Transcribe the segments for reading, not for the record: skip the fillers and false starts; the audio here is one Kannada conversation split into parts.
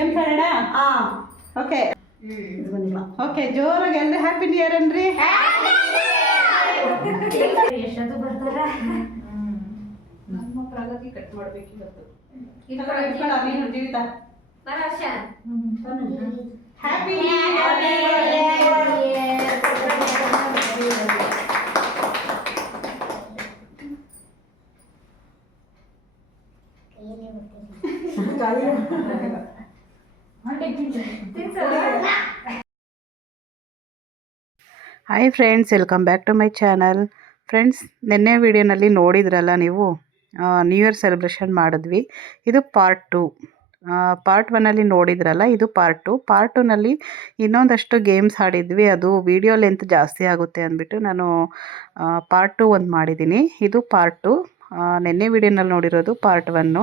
ಏನ್ ಕನ್ನಡ ಓಕೆ ಓಕೆ ಜೋರಾಗಿ ಎಲ್ರಿ ಹ್ಯಾಪಿ ನ್ಯೂ ಇಯರ್ ಅನ್ರಿ ಎಷ್ಟೊತ್ತು ಬರ್ತಾರ ನಮ್ಮ ಪ್ರಗತಿ ಕಟ್ ಮಾಡ್ಬೇಕು ಇವತ್ತು Jeevitha happy hi friends, welcome back to my channel. Friends, ನಿನ್ನೆ ವಿಡಿಯೋನಲ್ಲಿ ನೋಡಿದ್ರಲ್ಲ ನೀವು, ನ್ಯೂ ಇಯರ್ ಸೆಲೆಬ್ರೇಷನ್ ಮಾಡಿದ್ವಿ. ಇದು ಪಾರ್ಟ್ 2. ಪಾರ್ಟ್ 1ಅಲ್ಲಿ ನೋಡಿದ್ರಲ್ಲ, ಇದು ಪಾರ್ಟ್ 2. ಪಾರ್ಟ್ 2ನಲ್ಲಿ ಇನ್ನೊಂದಷ್ಟು ಗೇಮ್ಸ್ ಆಡಿದ್ವಿ. ಅದು ವಿಡಿಯೋ ಲೆಂತ್ ಜಾಸ್ತಿ ಆಗುತ್ತೆ ಅಂದ್ಬಿಟ್ಟು ನಾನು ಪಾರ್ಟ್ 2 ಒಂದು ಮಾಡಿದ್ದೀನಿ. ಇದು ಪಾರ್ಟ್ 2. ನಿನ್ನೆ ವಿಡಿಯೋನಲ್ಲಿ ನೋಡಿರೋದು ಪಾರ್ಟ್ 1.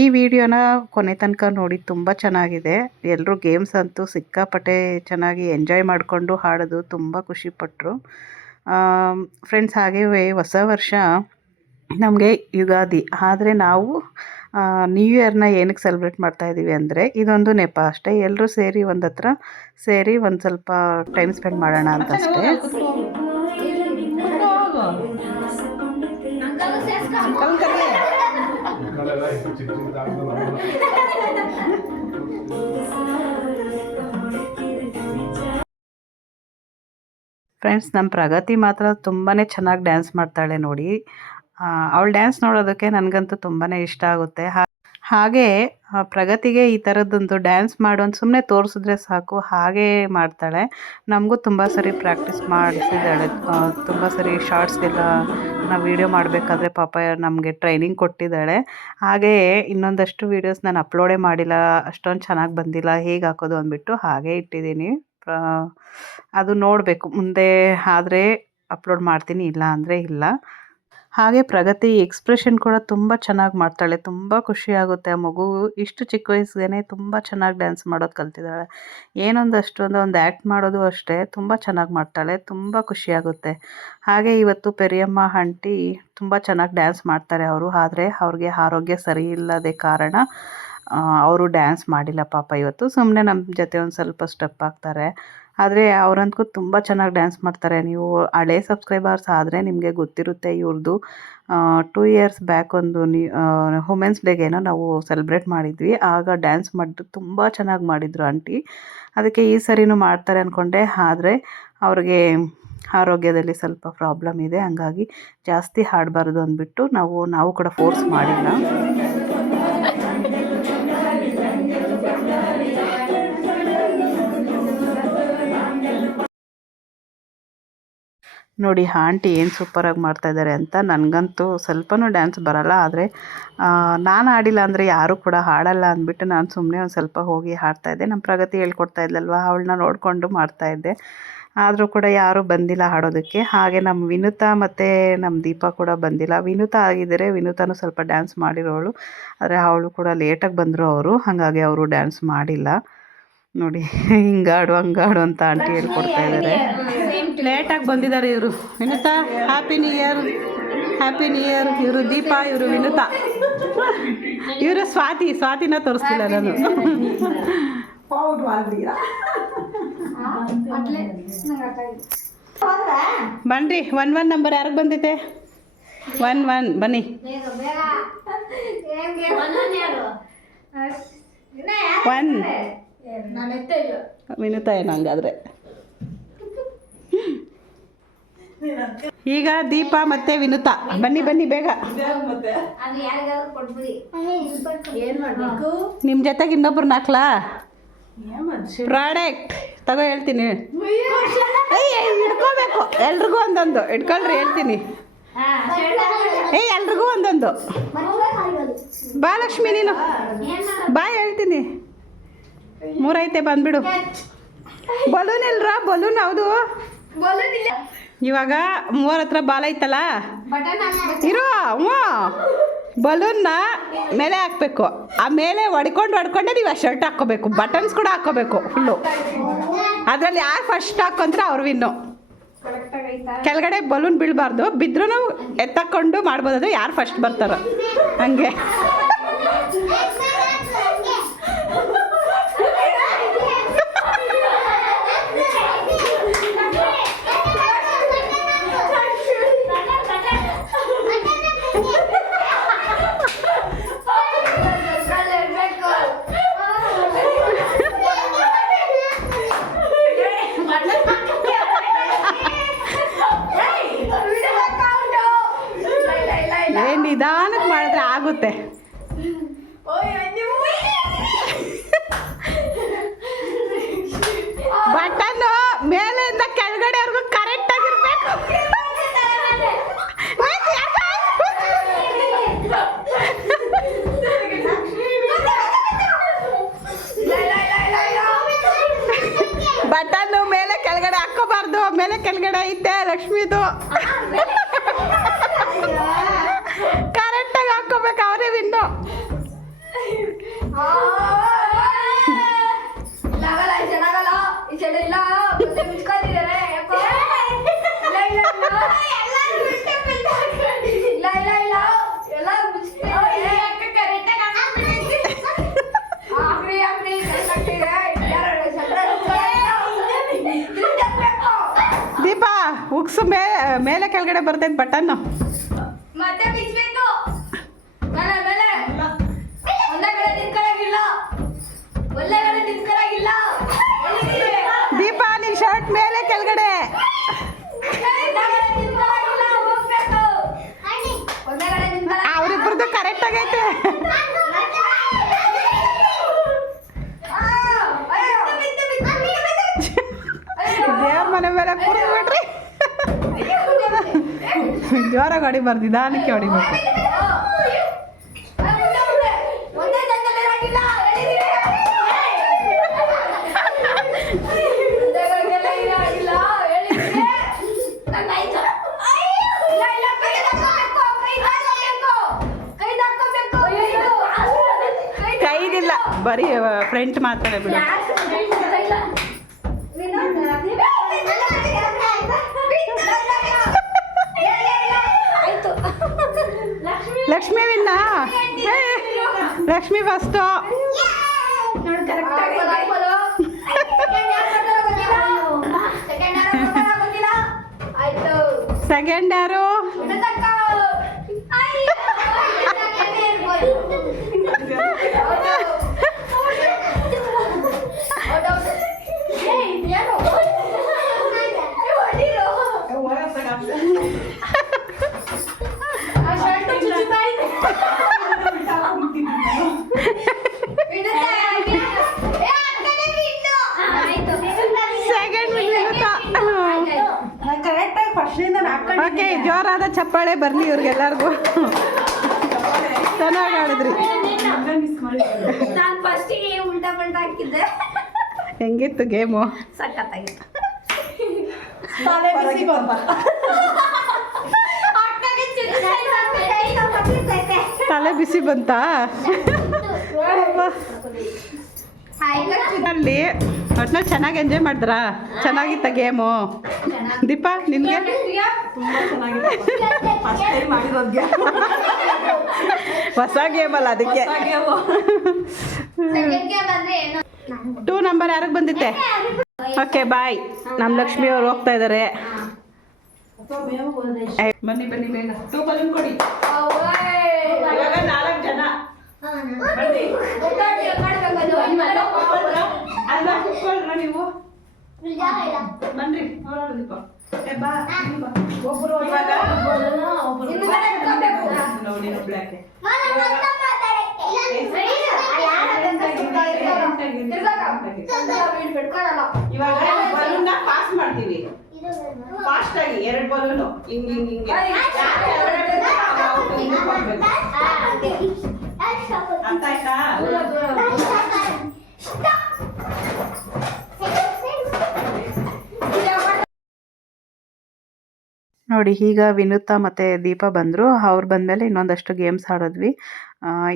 ಈ ವಿಡಿಯೋನ ಕೊನೆ ತನಕ ನೋಡಿ, ತುಂಬ ಚೆನ್ನಾಗಿದೆ. ಎಲ್ಲರೂ ಗೇಮ್ಸ್ ಅಂತೂ ಸಿಕ್ಕಾಪಟ್ಟೆ ಚೆನ್ನಾಗಿ ಎಂಜಾಯ್ ಮಾಡಿಕೊಂಡು ಹಾಡೋದು ತುಂಬ ಖುಷಿಪಟ್ಟರು. ಫ್ರೆಂಡ್ಸ್, ಹಾಗೇ ಹೊಸ ವರ್ಷ ನಮಗೆ ಯುಗಾದಿ. ಆದರೆ ನಾವು ನ್ಯೂ ಇಯರ್ನ ಏನಕ್ಕೆ ಸೆಲೆಬ್ರೇಟ್ ಮಾಡ್ತಾಯಿದ್ದೀವಿ ಅಂದರೆ, ಇದೊಂದು ನೆಪ ಅಷ್ಟೇ. ಎಲ್ಲರೂ ಸೇರಿ ಒಂದು ಹತ್ರ ಸೇರಿ ಒಂದು ಸ್ವಲ್ಪ ಟೈಮ್ ಸ್ಪೆಂಡ್ ಮಾಡೋಣ ಅಂತ ಅಷ್ಟೇ. ಫ್ರೆಂಡ್ಸ್, ನಮ್ಮ ಪ್ರಗತಿ ಮಾತ್ರ ತುಂಬಾ ಚೆನ್ನಾಗಿ ಡ್ಯಾನ್ಸ್ ಮಾಡ್ತಾಳೆ ನೋಡಿ. ಅವಳು ಡ್ಯಾನ್ಸ್ ನೋಡೋದಕ್ಕೆ ನನಗಂತೂ ತುಂಬಾ ಇಷ್ಟ ಆಗುತ್ತೆ. ಹಾಗೆ ಪ್ರಗತಿಗೆ ಈ ಥರದ್ದೊಂದು ಡ್ಯಾನ್ಸ್ ಮಾಡೋದು ಸುಮ್ಮನೆ ತೋರಿಸಿದ್ರೆ ಸಾಕು, ಹಾಗೇ ಮಾಡ್ತಾಳೆ. ನಮಗೂ ತುಂಬ ಸರಿ ಪ್ರಾಕ್ಟೀಸ್ ಮಾಡಿಸಿದ್ದಾಳೆ. ತುಂಬ ಸರಿ ಶಾರ್ಟ್ಸ್ಗೆಲ್ಲ ನಾವು ವೀಡಿಯೋ ಮಾಡಬೇಕಾದ್ರೆ ಪಾಪ ನಮಗೆ ಟ್ರೈನಿಂಗ್ ಕೊಟ್ಟಿದ್ದಾಳೆ. ಹಾಗೆಯೇ ಇನ್ನೊಂದಷ್ಟು ವೀಡಿಯೋಸ್ ನಾನು ಅಪ್ಲೋಡೇ ಮಾಡಿಲ್ಲ, ಅಷ್ಟೊಂದು ಚೆನ್ನಾಗಿ ಬಂದಿಲ್ಲ, ಹೇಗೆ ಹಾಕೋದು ಅಂದ್ಬಿಟ್ಟು ಹಾಗೇ ಇಟ್ಟಿದ್ದೀನಿ. ಅದು ನೋಡಬೇಕು, ಮುಂದೆ ಆದರೆ ಅಪ್ಲೋಡ್ ಮಾಡ್ತೀನಿ, ಇಲ್ಲ ಅಂದರೆ ಇಲ್ಲ. ಹಾಗೆ ಪ್ರಗತಿ ಎಕ್ಸ್ಪ್ರೆಷನ್ ಕೂಡ ತುಂಬ ಚೆನ್ನಾಗಿ ಮಾಡ್ತಾಳೆ. ತುಂಬ ಖುಷಿಯಾಗುತ್ತೆ. ಆ ಮಗು ಇಷ್ಟು ಚಿಕ್ಕ ವಯಸ್ಸಿಗೆ ತುಂಬ ಚೆನ್ನಾಗಿ ಡ್ಯಾನ್ಸ್ ಮಾಡೋದು ಕಲ್ತಿದ್ದಾಳೆ. ಒಂದು ಆ್ಯಕ್ಟ್ ಮಾಡೋದು ಅಷ್ಟೇ ತುಂಬ ಚೆನ್ನಾಗಿ ಮಾಡ್ತಾಳೆ. ತುಂಬ ಖುಷಿಯಾಗುತ್ತೆ. ಹಾಗೆ ಇವತ್ತು ಪೆರಿಯಮ್ಮ ಆಂಟಿ ತುಂಬ ಚೆನ್ನಾಗಿ ಡ್ಯಾನ್ಸ್ ಮಾಡ್ತಾರೆ ಅವರು. ಆದರೆ ಅವ್ರಿಗೆ ಆರೋಗ್ಯ ಸರಿ ಇಲ್ಲದೆ ಕಾರಣ ಅವರು ಡ್ಯಾನ್ಸ್ ಮಾಡಿಲ್ಲ ಪಾಪ ಇವತ್ತು. ಸುಮ್ಮನೆ ನಮ್ಮ ಜೊತೆ ಒಂದು ಸ್ವಲ್ಪ ಸ್ಟೆಪ್ ಹಾಕ್ತಾರೆ. ಆದರೆ ಅವರಂತೂ ತುಂಬ ಚೆನ್ನಾಗಿ ಡ್ಯಾನ್ಸ್ ಮಾಡ್ತಾರೆ. ನೀವು ಹಳೆ ಸಬ್ಸ್ಕ್ರೈಬರ್ಸ್ ಆದರೆ ನಿಮಗೆ ಗೊತ್ತಿರುತ್ತೆ ಇವ್ರದ್ದು. 2 ಇಯರ್ಸ್ ಬ್ಯಾಕ್ ಒಂದು ವುಮೆನ್ಸ್ ಡೇಗೇನೋ ನಾವು ಸೆಲೆಬ್ರೇಟ್ ಮಾಡಿದ್ವಿ. ಆಗ ಡ್ಯಾನ್ಸ್ ಮಾಡಿದ್ರು, ತುಂಬ ಚೆನ್ನಾಗಿ ಮಾಡಿದರು ಆಂಟಿ. ಅದಕ್ಕೆ ಈ ಸರಿನೂ ಮಾಡ್ತಾರೆ ಅಂದ್ಕೊಂಡೆ. ಆದರೆ ಅವ್ರಿಗೆ ಆರೋಗ್ಯದಲ್ಲಿ ಸ್ವಲ್ಪ ಪ್ರಾಬ್ಲಮ್ ಇದೆ, ಹಂಗಾಗಿ ಜಾಸ್ತಿ ಹಾಡಬಾರ್ದು ಅಂದ್ಬಿಟ್ಟು ನಾವು ಕೂಡ ಫೋರ್ಸ್ ಮಾಡಿಲ್ಲ. ನೋಡಿ ಆಂಟಿ ಏನು ಸೂಪರಾಗಿ ಮಾಡ್ತಾಯಿದ್ದಾರೆ ಅಂತ. ನನಗಂತೂ ಸ್ವಲ್ಪನೂ ಡ್ಯಾನ್ಸ್ ಬರಲ್ಲ. ಆದರೆ ನಾನು ಆಡಿಲ್ಲ ಅಂದರೆ ಯಾರೂ ಕೂಡ ಹಾಡಲ್ಲ ಅಂದ್ಬಿಟ್ಟು ನಾನು ಸುಮ್ಮನೆ ಒಂದು ಸ್ವಲ್ಪ ಹೋಗಿ ಹಾಡ್ತಾಯಿದ್ದೆ. ನಮ್ಮ ಪ್ರಗತಿ ಹೇಳ್ಕೊಡ್ತಾ ಇದ್ಲಲ್ವ, ಅವಳನ್ನ ನೋಡಿಕೊಂಡು ಮಾಡ್ತಾಯಿದ್ದೆ. ಆದರೂ ಕೂಡ ಯಾರೂ ಬಂದಿಲ್ಲ ಹಾಡೋದಕ್ಕೆ. ಹಾಗೆ ನಮ್ಮ ವಿನುತಾ ಮತ್ತು ನಮ್ಮ ದೀಪ ಕೂಡ ಬಂದಿಲ್ಲ. ವಿನುತಾ ಆಗಿದ್ದರೆ ವಿನುತಾನು ಸ್ವಲ್ಪ ಡ್ಯಾನ್ಸ್ ಮಾಡಿರೋಳು, ಆದರೆ ಅವಳು ಕೂಡ ಲೇಟಾಗಿ ಬಂದರು ಅವರು, ಹಾಗಾಗಿ ಅವರು ಡ್ಯಾನ್ಸ್ ಮಾಡಿಲ್ಲ. ನೋಡಿ, ಹಿಂಗಾಡು ಹಂಗಾಡು ಅಂತ ಆಂಟಿ ಹೇಳ್ಕೊಡ್ತಾ ಇದ್ದಾರೆ. ಲೇಟಾಗಿ ಬಂದಿದ್ದಾರೆ ಇವರು. Vinutha happy new year, happy new year. ಇವರು ದೀಪ, ಇವರು ವಿನುತಾ, ಇವರು ಸ್ವಾತಿನ ತೋರಿಸ್ತಿಲ್ಲ ನಾನು. ಬನ್ನಿರಿ, 1 ನಂಬರ್ ಯಾರಿಗೆ ಬಂದಿದೆ? 1 ಬನ್ನಿ. 1 ವಿನುತಾ ಏನು ಹಂಗಾದ್ರೆ. ಈಗ ದೀಪ ಮತ್ತೆ ವಿನುತಾ ಬನ್ನಿ ಬೇಗ. ನಿಮ್ಮ ಜೊತೆಗೆ ಇನ್ನೊಬ್ರನ್ನ ಹಾಕ್ಲಾ? ಪ್ರಾಡಕ್ಟ್ ತಗೋ ಹೇಳ್ತೀನಿ. ಹಿಡ್ಕೋಬೇಕು, ಎಲ್ರಿಗೂ ಒಂದೊಂದು ಹಿಡ್ಕೊಳ್ರಿ, ಹೇಳ್ತೀನಿ. ಎಲ್ರಿಗೂ ಒಂದೊಂದು. ಬಾ ಲಕ್ಷ್ಮಿ, ನೀನು ಬಾ, ಹೇಳ್ತೀನಿ. 3 ಐತೆ, ಬಂದ್ಬಿಡು. ಬಲೂನ್ ಇಲ್ರ? ಬಲೂನ್ ಹೌದು. ಇವಾಗ 3 ಹತ್ರ ಬಾಲ್ ಐತಲ್ಲ, ಇರೋ ಬಲೂನ್ನ ಮೇಲೆ ಹಾಕ್ಬೇಕು. ಆ ಮೇಲೆ ಹೊಡ್ಕೊಂಡೆ ನೀವು ಆ ಶರ್ಟ್ ಹಾಕ್ಕೋಬೇಕು. ಬಟನ್ಸ್ ಕೂಡ ಹಾಕ್ಕೋಬೇಕು ಫುಲ್ಲು. ಅದರಲ್ಲಿ ಯಾರು ಫಸ್ಟ್ ಹಾಕೊಂತಾರೆ ಅವ್ರು ವಿನ್ನು. ಕೆಳಗಡೆ ಬಲೂನ್ ಬೀಳಬಾರ್ದು, ಬಿದ್ರೂ ಎತ್ತಕೊಂಡು ಮಾಡ್ಬೋದು. ಅದು ಯಾರು ಫಸ್ಟ್ ಬರ್ತಾರೋ ಹಂಗೆ. ಬಟನ್ ಮೇಲೆಯಿಂದ ಕೆಳಗಡೆವರೆಗೂ ಕರೆಕ್ಟ್ ಆಗಿರ್ಬೇಕು. ಬಟನ್ ಮೇಲೆ ಕೆಳಗಡೆ ಹಾಕೋಬಾರ್ದು, ಮೇಲೆ ಕೆಳಗಡೆ ಐತೆ ಲಕ್ಷ್ಮಿದು. ಕರೆಕ್ಟಾಗಿ ಹಾಕೋಬೇಕು, ಅವರೇ ವಿನ್ನು. ದೀಪಾ ಉಕ್ಸು ಮೇಲೆ ಕೆಳಗಡೆ ಬರ್ತೈತೆ ಬಟನ್ನು. ಮತ್ತೆ ಬಿಚ್ಚಬೇಕು. ಮೇಲೆ ಮೇಲೆ ಒಂದೇ ಕಡೆ ನಿಂತ್ಕೊಳ್ಳೋಗಿಲ್ಲ, ಒಳ್ಳೆ ಕಡೆ ನಿಂತ್ಕೊಳ್ಳೋಗಿಲ್ಲ. ದೀಪಾ ನಿನ್ ಶರ್ಟ್ ಮೇಲೆ ಕೆಳಗಡೆ. ಅವ್ರಿಬ್ರದ್ದು ಕರೆಕ್ಟ್ ಆಗೈತೆ. ದೇವ್ರ ಮನೆ ಮೇಲೆ ಕೂರಿಸ್ಬಿಟ್ರಿ. ಜೋರಾಗಿ ಹೊಡಿಬಾರ್ದು, ನಿಧಾನಕ್ಕೆ ಹೊಡಿಬೇಕು. ಕೈದಿಲ್ಲ, ಬರೀ ಫ್ರಂಟ್ ಮಾತ್ರ ಬಿಡು. ಲಕ್ಷ್ಮಿ ವಿನ್ನ. ಲಕ್ಷ್ಮಿ ಫಸ್ಟು. ಸೆಕೆಂಡ್ ಯಾರು? ಓಕೆ, ಜೋರಾದ ಚಪ್ಪಾಳೆ ಬರಲಿ ಇವ್ರಿಗೆಲ್ಲರಿಗೂ. ಚೆನ್ನಾಗಿ ಆಡಿದ್ರಿ. ನಾನು ಫಸ್ಟಿಗೆ ಉಲ್ಟಾ ಪಲ್ಟಾ ಹಾಕಿದ್ದೆ. ಹೆಂಗಿತ್ತು ಗೇಮು? ಸಖತ್ತಾಗಿತ್ತು. ತಲೆ ಬಿಸಿ ಬಂತಾ? ಅಲ್ಲಿ ಒಟ್ನಲ್ಲಿ ಚೆನ್ನಾಗಿ ಎಂಜಾಯ್ ಮಾಡಿದ್ರಾ? ಚೆನ್ನಾಗಿತ್ತ ಗೇಮು? ದೀಪಾ ನಿನ್ಗೆ? ಹೊಸ ಗೇಮ್ ಅಲ್ಲ ಅದಕ್ಕೆ. 2 ನಂಬರ್ ಯಾರಿಗೆ ಬಂದಿತ್ತೆ? Okay bye. ನಮ್ಮ ಲಕ್ಷ್ಮಿ ಅವ್ರು ಹೋಗ್ತಾ ಇದ್ದಾರೆ. ಬನ್ನಿ ಬನ್ನಿ ಬೇಗ 2 ಬಲೂನ್ ಕೊಡಿ. ಇವಾಗ 4 ಜನ ಬನ್ನಿ. ಅಲ್ಲ ಕುತ್ಕೊಳ್ರ ನೀವು. ಬನ್ರಿ ದೀಪ. ಬಾ ಒಬ್ಬರು ಇವಾಗ ನೋಡಿ ಒಬ್ಳಾಕೆ. ಇವಾಗ ಬಲೂನ್ನ ಪಾಸ್ ಮಾಡ್ತೀವಿ ಫಾಸ್ಟ್ ಆಗಿ. 2 ಬಲೂನು ಹಿಂಗ್ ಹಿಂಗ್ ಹಿಂಗೆ ಅರ್ಥ ಆಯ್ತಾ? ನೋಡಿ ಈಗ ವಿನುತಾ ಮತ್ತು ದೀಪ ಬಂದರು. ಅವ್ರು ಬಂದಮೇಲೆ ಇನ್ನೊಂದಷ್ಟು ಗೇಮ್ಸ್ ಆಡಿದ್ವಿ.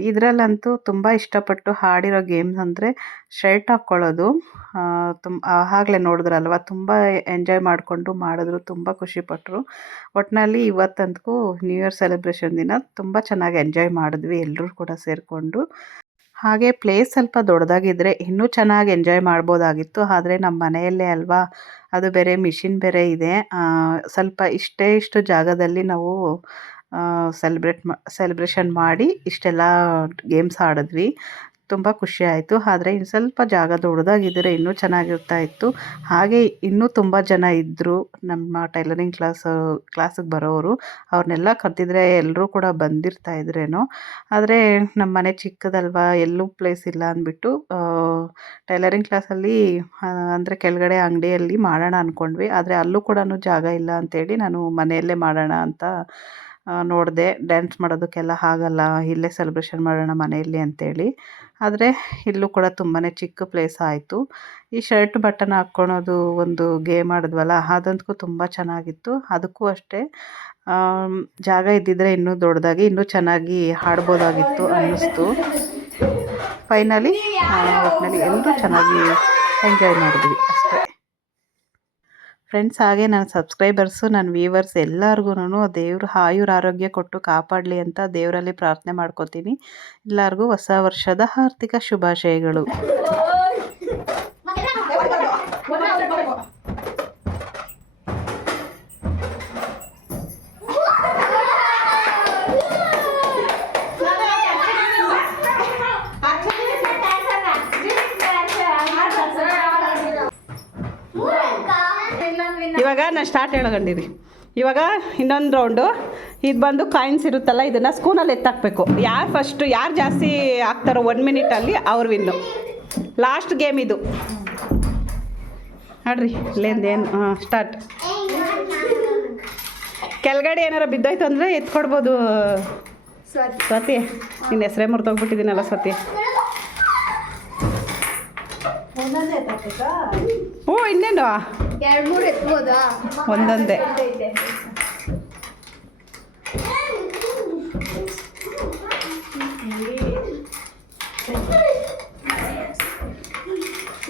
ಇದರಲ್ಲಂತೂ ತುಂಬ ಇಷ್ಟಪಟ್ಟು ಹಾಡಿರೋ ಗೇಮ್ಸ್ ಅಂದರೆ ಶರ್ಟ್ ಹಾಕ್ಕೊಳ್ಳೋದು. ಆಗಲೇ ನೋಡಿದ್ರಲ್ವ, ತುಂಬ ಎಂಜಾಯ್ ಮಾಡಿಕೊಂಡು ಮಾಡಿದ್ರು, ತುಂಬ ಖುಷಿಪಟ್ಟರು. ಒಟ್ಟಿನಲ್ಲಿ ಇವತ್ತಂತೂ ನ್ಯೂ ಇಯರ್ ಸೆಲೆಬ್ರೇಷನ್ ದಿನ ತುಂಬ ಚೆನ್ನಾಗಿ ಎಂಜಾಯ್ ಮಾಡಿದ್ವಿ ಎಲ್ಲರೂ ಕೂಡ ಸೇರಿಕೊಂಡು. ಹಾಗೆ ಪ್ಲೇಸ್ ಸ್ವಲ್ಪ ದೊಡ್ಡದಾಗಿದ್ದರೆ ಇನ್ನೂ ಚೆನ್ನಾಗಿ ಎಂಜಾಯ್ ಮಾಡ್ಬೋದಾಗಿತ್ತು. ಆದರೆ ನಮ್ಮ ಮನೆಯಲ್ಲೇ ಅಲ್ವಾ, ಅದು ಬೇರೆ ಮಿಷಿನ್ ಬೇರೆ ಇದೆ. ಸ್ವಲ್ಪ ಇಷ್ಟು ಜಾಗದಲ್ಲಿ ನಾವು ಸೆಲೆಬ್ರೇಷನ್ ಮಾಡಿ ಇಷ್ಟೆಲ್ಲ ಗೇಮ್ಸ್ ಆಡಿದ್ವಿ. ತುಂಬ ಖುಷಿ ಆಯಿತು. ಆದರೆ ಇನ್ನು ಸ್ವಲ್ಪ ಜಾಗ ದೊಡ್ಡದಾಗಿದ್ದರೆ ಇನ್ನೂ ಚೆನ್ನಾಗಿರ್ತಾ ಇತ್ತು. ಹಾಗೆ ಇನ್ನೂ ತುಂಬ ಜನ ಇದ್ದರು ನಮ್ಮ ಟೈಲರಿಂಗ್ ಕ್ಲಾಸಿಗೆ ಬರೋರು. ಅವ್ರನ್ನೆಲ್ಲ ಕರೆದಿದ್ರೆ ಎಲ್ಲರೂ ಕೂಡ ಬಂದಿರ್ತಾ ಇದ್ರೇನೋ. ಆದರೆ ನಮ್ಮ ಮನೆ ಚಿಕ್ಕದಲ್ವಾ, ಎಲ್ಲೂ ಪ್ಲೇಸ್ ಇಲ್ಲ ಅಂದ್ಬಿಟ್ಟು ಟೈಲರಿಂಗ್ ಕ್ಲಾಸಲ್ಲಿ ಅಂದರೆ ಕೆಳಗಡೆ ಅಂಗಡಿಯಲ್ಲಿ ಮಾಡೋಣ ಅಂದ್ಕೊಂಡ್ವಿ. ಆದರೆ ಅಲ್ಲೂ ಕೂಡ ಜಾಗ ಇಲ್ಲ ಅಂಥೇಳಿ ನಾನು ಮನೆಯಲ್ಲೇ ಮಾಡೋಣ ಅಂತ ನೋಡಿದೆ. ಡ್ಯಾನ್ಸ್ ಮಾಡೋದಕ್ಕೆಲ್ಲ ಆಗಲ್ಲ, ಇಲ್ಲೇ ಸೆಲೆಬ್ರೇಷನ್ ಮಾಡೋಣ ಮನೆಯಲ್ಲಿ ಅಂಥೇಳಿ. ಆದರೆ ಇಲ್ಲೂ ಕೂಡ ತುಂಬಾ ಚಿಕ್ಕ ಪ್ಲೇಸ್ ಆಯಿತು. ಈ ಶರ್ಟ್ ಬಟನ್ ಹಾಕ್ಕೊಳೋದು ಒಂದು ಗೇಮ್ ಆಡಿದ್ವಲ್ಲ, ಅದಂತೂ ತುಂಬ ಚೆನ್ನಾಗಿತ್ತು. ಅದಕ್ಕೂ ಅಷ್ಟೇ ಜಾಗ ಇದ್ದಿದ್ದರೆ ಇನ್ನೂ ದೊಡ್ಡದಾಗಿ ಇನ್ನೂ ಚೆನ್ನಾಗಿ ಹಾಡ್ಬೋದಾಗಿತ್ತು ಅನ್ನಿಸ್ತು. ಫೈನಲಿ ಒಟ್ಟಿನಲ್ಲಿ ಎಲ್ಲರೂ ಚೆನ್ನಾಗಿ ಎಂಜಾಯ್ ಮಾಡಿದ್ವಿ ಅಷ್ಟೇ ಫ್ರೆಂಡ್ಸ್. ಹಾಗೆ ನನ್ನ ಸಬ್ಸ್ಕ್ರೈಬರ್ಸು, ನನ್ನ ವ್ಯೂವರ್ಸ್ ಎಲ್ಲರಿಗೂ ದೇವರು ಆಯುರ ಆರೋಗ್ಯ ಕೊಟ್ಟು ಕಾಪಾಡಲಿ ಅಂತ ದೇವರಲ್ಲಿ ಪ್ರಾರ್ಥನೆ ಮಾಡ್ಕೋತೀನಿ. ಎಲ್ಲರಿಗೂ ಹೊಸ ವರ್ಷದ ಹಾರ್ದಿಕ ಶುಭಾಶಯಗಳು. ಇವಾಗ ನಾನು ಸ್ಟಾರ್ಟ್ ಹೇಳಗಂಡಿರಿ. ಇವಾಗ ಇನ್ನೊಂದು ರೌಂಡು. ಇದು ಬಂದು ಕಾಯಿನ್ಸ್ ಇರುತ್ತಲ್ಲ, ಇದನ್ನು ಸ್ಪೂನಲ್ಲಿ ಎತ್ತಾಕಬೇಕು. ಯಾರು ಜಾಸ್ತಿ ಹಾಕ್ತಾರೋ 1 ಮಿನಿಟಲ್ಲಿ ಅವ್ರು ವಿನ್ನು. ಲಾಸ್ಟ್ ಗೇಮ್ ಇದು. ನೋಡ್ರಿ ಇಲ್ಲೇಂದೇನು ಸ್ಟಾರ್ಟ್. ಕೆಳಗಡೆ ಏನಾರು ಬಿದ್ದೋಯ್ತು ಅಂದರೆ ಎತ್ಕೊಡ್ಬೋದು. ಸ್ವಾತಿ, ನಿನ್ನ ಹೆಸರೇ ಮುರಿದೋಗ್ಬಿಟ್ಟಿದ್ದೀನಲ್ಲ ಸ್ವಾತಿ. ಓ ಇನ್ನೇನು 2-3 ಎತ್ಬೋದಾ? ಒಂದೊಂದೇ.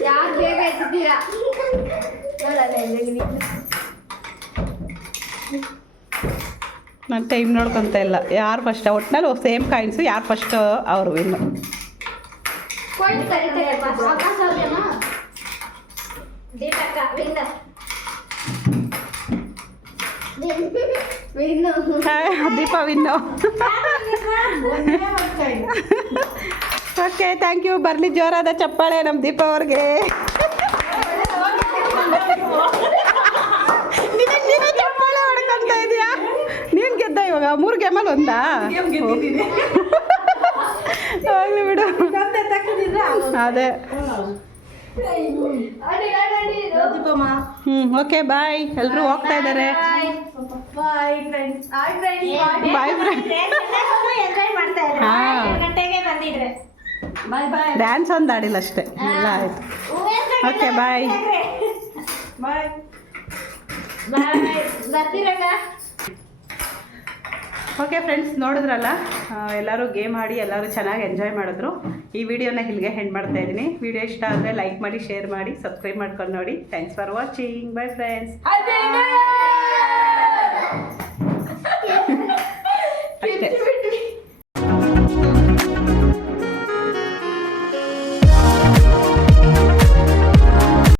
ಯಾರು ಬೇಗ ಎತ್ತಿದ್ದೀರಾ? ನಾನು ಟೈಮ್ ನೋಡ್ಕೊತ ಇಲ್ಲ. ಯಾರು ಫಸ್ಟ್ ಒಟ್ಟಿನಲ್ಲಿ ಸೇಮ್ ಕಾಯಿನ್ಸು, ಯಾರು ಫಸ್ಟ್ ಅವರು ಇನ್ನು. Deepa win. Okay, thank you. ಬರಲಿ ಜೋರಾದ ಚಪ್ಪಾಳೆ ನಮ್ಮ ದೀಪ ಅವ್ರಿಗೆ. ನೀನು ಚಪ್ಪಾಳೆ ಹೊಡ್ಕೊಂತ ಇದೆಯಾ? ನೀನು ಗೆದ್ದ ಇವಾಗ 3 ಗೇಮಲ್ಲಿ ಒಂದಾ? ಹೋಗ್ಲಿ ಬಿಡು. ಅದೇ ಓಕೆ ಬಾಯ್. ಎಲ್ಲರೂ ಹೋಗ್ತಾ ಇದ್ದಾರೆ. Bye friends. ಡ್ಯಾನ್ಸ್ ಒಂದು ಆಡಿಲ್ಲ ಅಷ್ಟೇ, ಎಲ್ಲ ಆಯ್ತು. Okay bye. ಓಕೆ ಫ್ರೆಂಡ್ಸ್, ನೋಡಿದ್ರಲ್ಲ, ಎಲ್ಲರೂ ಗೇಮ್ ಆಡಿ ಎಲ್ಲರೂ ಚೆನ್ನಾಗಿ ಎಂಜಾಯ್ ಮಾಡಿದ್ರು. ಈ ವಿಡಿಯೋನ ಇಲ್ಲಿಗೆ ಎಂಡ್ ಮಾಡ್ತಾ ಇದ್ದೀನಿ. ವಿಡಿಯೋ ಇಷ್ಟ ಆದರೆ ಲೈಕ್ ಮಾಡಿ, ಶೇರ್ ಮಾಡಿ, ಸಬ್ಸ್ಕ್ರೈಬ್ ಮಾಡ್ಕೊಂಡು ನೋಡಿ. Thanks for watching. By friends. ಅಷ್ಟೇ.